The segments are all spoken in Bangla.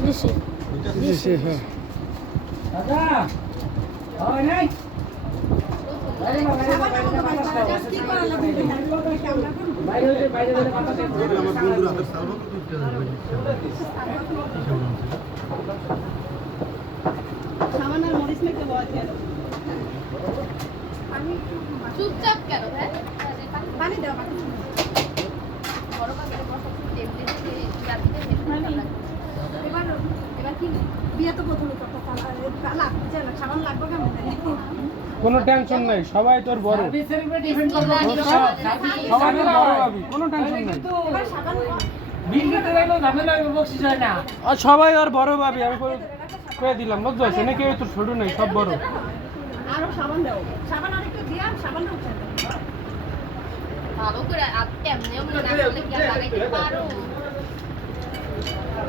নিশি নিশি হ্যাঁ চুপচাপ কেন ভাই পানি দাও এবার কি বিয়ে তো প্রথমে সাবান লাগবে কেমন কোনো টেনশন নাই সবাই তোর বড় সবাই তোর বড় ভাবি কোনো টেনশন নাই আর সবাই আর বড় ভাবি আমি কয়ে দিলাম বুঝছো সেনে কেউ তোর ছোট নাই সব বড় আরো সাবান দাও সাবান আরেকটু দিয়া সাবানটা উঠে দাও ভালো করে আর এমনিও মনে না করলে কি আর লাগাইতে পারো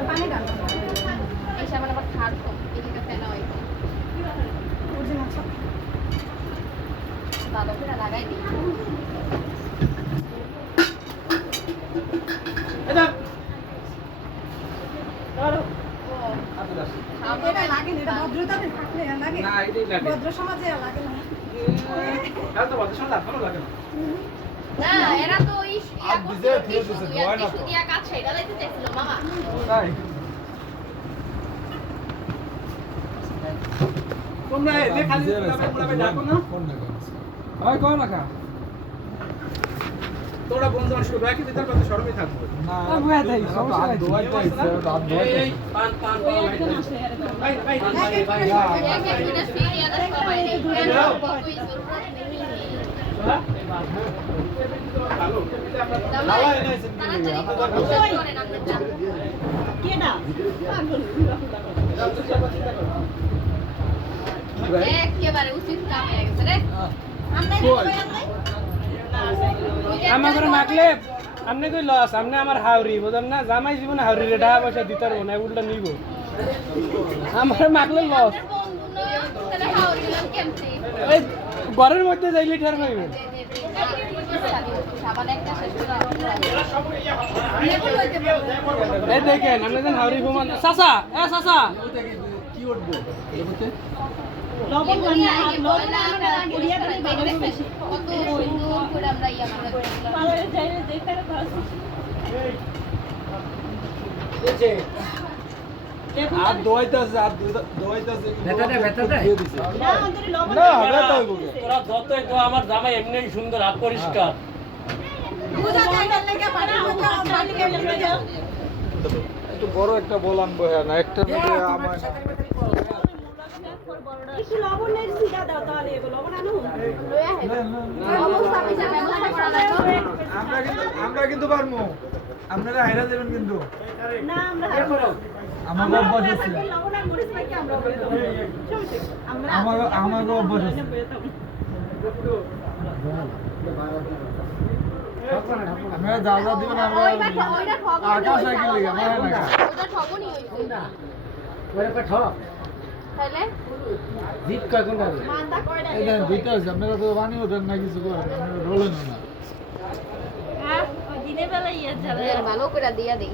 পানি দাও এই সাবান আবার খার কম এদিকে ফেলা হয় অরিজিনাল সাবান ভালো করে লাগাই দিই এটা ধরো এটা লাগে না এটা ভদ্রতাতে থাকলে লাগে না এটাই লাগে ভদ্র সমাজে লাগে না এটা তো ভদ্র সমাজে ভালো লাগে না না এরা তো এই বিজে দিয়ে দিছে দোয়া না তো দিয়া কাছে এটা লাইতে চাইছিল মামা তাই তোমরা এলে খালি পুরো ডাকো না কোন না ওই কোন না তোরা বন্ধু শুরু রাখি দিতার কথা শরমই থাকবে না বুয়া দেই সমস্যা নাই দোয়াইতে আছে দাঁত দোয়াইতে এই পান ভাই ভাই ভাই এক এক মিনিট সিরিয়াস সবাই রে कोई जरूरत नहीं है ভালো দাওয়া এনেছেন কি আপনারা কে না একেবারে উচিত কাম হয়ে গেছে রে আমার মাকলে আমনে কই লস আমনে আমার হাওরি বুঝেন না জামাই জীবনে হাওরি রে টাকা পয়সা দিতার না উল্টা নিব আমার মাকলে লস এই ঘরের মধ্যে যাই লিটার পাইবে এই দেখেন আপনি যেন হাওরি প্রমাণ চাচা এ চাচা কি উঠবো লবণ মানে লবণ আমরা গড়িয়া করে বেগরে ফেসি কত সুন্দর করে আমরা ইয়া করে পালারে যাইলে দেখারে পাস এই আর দোয়াইতাছে আর দোয়াইতাছে বেটাটা দিয়ে দিছে না আমাদের লবণ না বেটা হইব তোরা যতই তো আমার জামাই এমনিই সুন্দর আর পরিষ্কার বুঝা যায় না লাগে পানি পানি কেমনে যাও একটু বড় একটা বল আনবো হ্যাঁ না একটা মধ্যে আমার একটু লবণের সিরা দাও তাহলে এগুলো লবণ আনো লয়া হে অবস্থা আমি জানা করা লাগবে আমরা কিন্তু পারমু আপনারা হাইরা দেবেন কিন্তু না আমরা আমার অভ্যাস আছে লবণ আর মরিচ পাই কি আমরা বলে দেব আমরা আমার অভ্যাস আছে আপনারা যা যা দিবেন আমরা আকাশ সাইকেল লাগা না না ওটা ঠগনি হইছে না ওরে পে ঠক তাহলে জিত কয় কোনটা মান্দা কয়টা এই দেন দিতে আছে আপনারা তো বানি ওঠেন না কিছু করেন আপনারা রোলেন না হ্যাঁ ওই দিনে বেলা ইয়ে চলে ভালো করে দিয়া দেই